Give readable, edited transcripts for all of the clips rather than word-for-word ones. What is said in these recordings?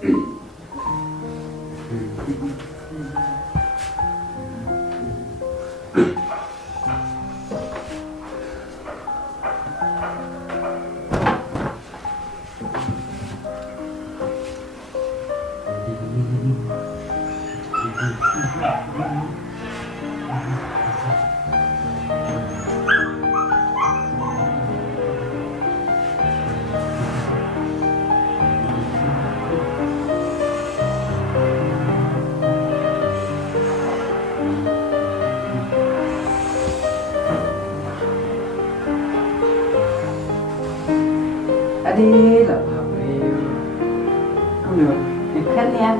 Adi là không được thì khét nha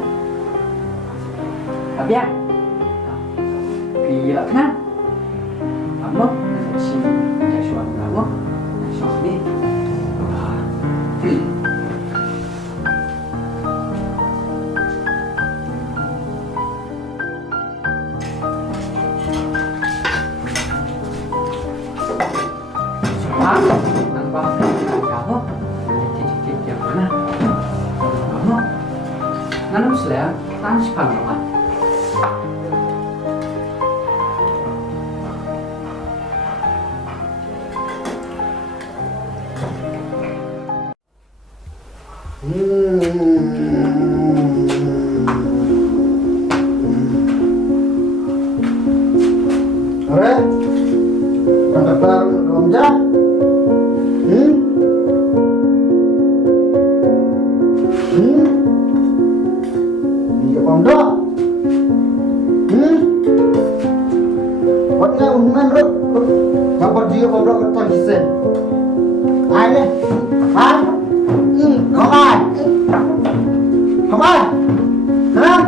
biết vì là khác mất chỉ nhà soạn là mất soạn đi ăn bao nhiêu namun selera tan sepuluh Ore, kabar Romja? Pondok, buat nggak hubungan bro, ngapa dia pondok keton sen, ayo, hah, kawan, kawan, hah,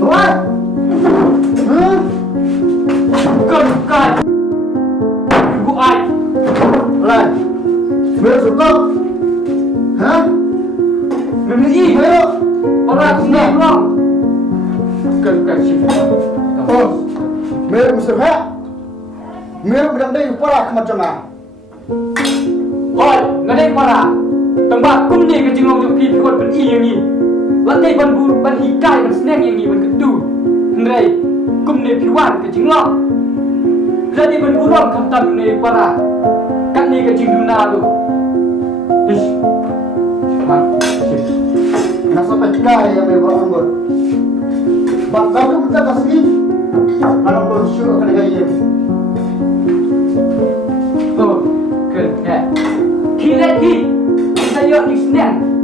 kawan, bukan, ibu ai, lain, bersuka, hah, beli bayo, orang sini belum. Cần shym. Mereka mesti hak. Mereka bilang dia para macam mana? Oi, ngadai para. Tempat kum ni ke jingong jok pi kot ban i yang ni. Lantai ban bur ban hikai ban sneng yang ni ban kedu. Ndrai kum ni piwan ke jinglong. Jadi ban burom kamtam ni para. Kat ni ke jing duna tu. Ish. Nasa pekai yang mereka ambil. Baru kita kasih kalau belum syur kena gaya. Oh, kena. Kira saya di sneng.